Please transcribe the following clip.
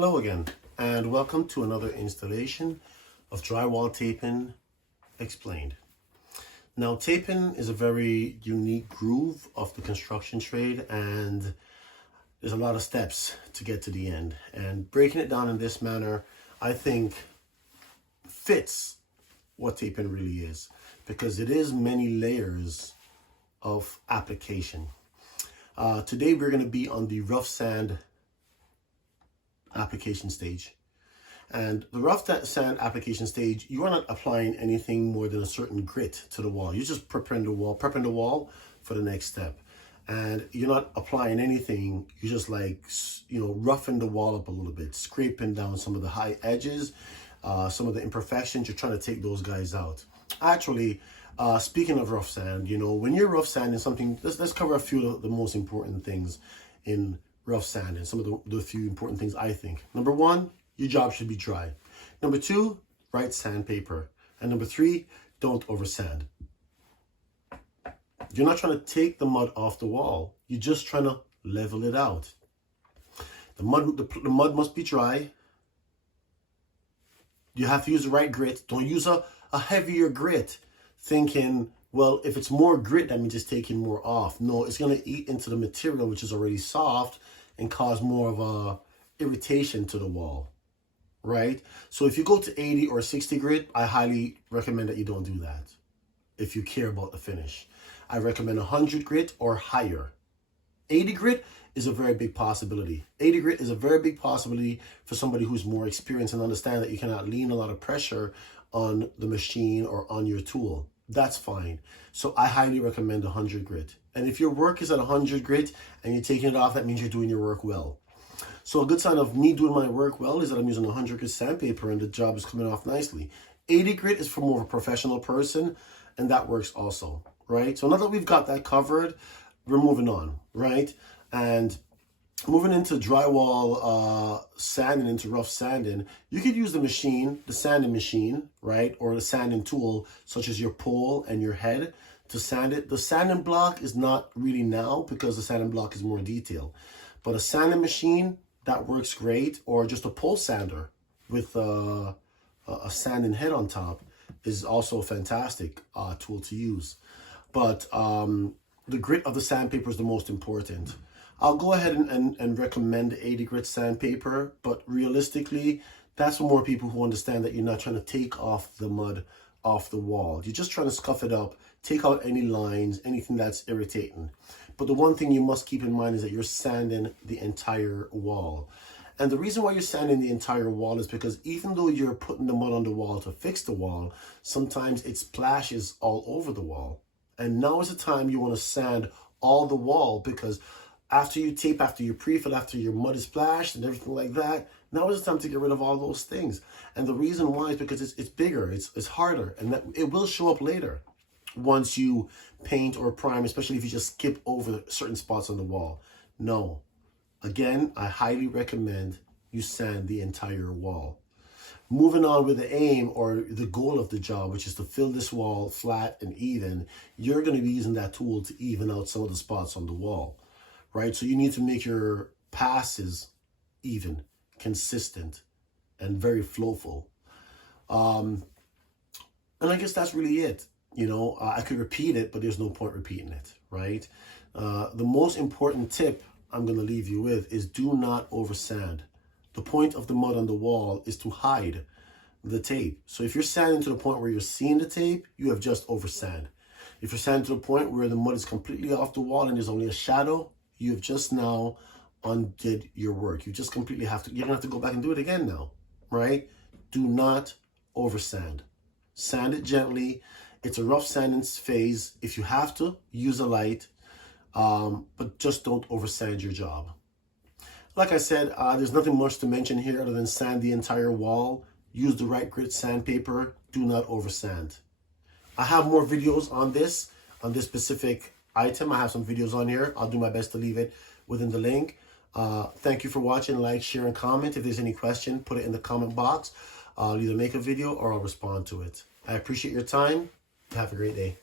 Hello again, and welcome to another installation of drywall taping explained. Now, taping is a very unique groove of the construction trade, and there's a lot of steps to get to the end. And breaking it down in this manner, I think, fits what taping really is, because it is many layers of application. Today, we're going to be on the rough sand application stage. And the rough sand application stage, you are not applying anything more than a certain grit to the wall. You're just prepping the wall for the next step. And you're not applying anything. You're just like, roughing the wall up a little bit, scraping down some of the high edges, some of the imperfections. You're trying to take those guys out. Actually, speaking of rough sand, when you're rough sanding something, let's cover a few of the most important things in rough sanding. Some of the few important things I think. Number one, your job should be dry. Number two, right sandpaper. And number three, don't over sand. You're not trying to take the mud off the wall. You're just trying to level it out. The mud must be dry. You have to use the right grit. Don't use a heavier grit thinking, well, if it's more grit, that means it's taking more off. No, it's going to eat into the material, which is already soft, and cause more of a irritation to the wall, right? So if you go to 80 or 60 grit, I highly recommend that you don't do that if you care about the finish. I recommend 100 grit or higher. 80 grit is a very big possibility. 80 grit is a very big possibility for somebody who's more experienced and understand that you cannot lean a lot of pressure on the machine or on your tool. That's fine. So I highly recommend 100 grit. And if your work is at 100 grit and you're taking it off, that means you're doing your work well. So a good sign of me doing my work well is that I'm using 100 grit sandpaper and the job is coming off nicely. 80 grit is for more of a professional person, and that works also, right? So now that we've got that covered, we're moving on, right? And moving into drywall sanding, into rough sanding, you could use the machine, the sanding machine, right? Or the sanding tool, such as your pole and your head, to sand it. The sanding block is not really now because the sanding block is more detailed. But a sanding machine, that works great. Or just a pole sander with a sanding head on top is also a fantastic tool to use. But the grit of the sandpaper is the most important. I'll go ahead and recommend 80 grit sandpaper, but realistically, that's for more people who understand that you're not trying to take off the mud off the wall. You're just trying to scuff it up, take out any lines, anything that's irritating. But the one thing you must keep in mind is that you're sanding the entire wall. And the reason why you're sanding the entire wall is because even though you're putting the mud on the wall to fix the wall, sometimes it splashes all over the wall. And now is the time you want to sand all the wall, because after you tape, after you pre-fill, after your mud is splashed and everything like that, now is the time to get rid of all those things. And the reason why is because it's bigger, it's harder, and that it will show up later once you paint or prime, especially if you just skip over certain spots on the wall. No. Again, I highly recommend you sand the entire wall. Moving on with the aim or the goal of the job, which is to fill this wall flat and even, you're going to be using that tool to even out some of the spots on the wall, right? So you need to make your passes even, consistent, and very flowful. And I guess that's really it. I could repeat it, but there's no point repeating it, right? The most important tip I'm going to leave you with is do not over sand. The point of the mud on the wall is to hide the tape. So if you're sanding to the point where you're seeing the tape, you have just over sand. If you're sanding to the point where the mud is completely off the wall and there's only a shadow, you have just now undid your work. You just completely you're going to have to go back and do it again now, right? Do not over sand. Sand it gently. It's a rough sanding phase. If you have to, use a light, but just don't over sand your job. Like I said, there's nothing much to mention here other than sand the entire wall. Use the right grit sandpaper. Do not over sand. I have more videos on this specific item. I have some videos on here. I'll do my best to leave it within the link. Thank you for watching. Like, share, and comment. If there's any question, put it in the comment box. I'll either make a video or I'll respond to it. I appreciate your time. Have a great day.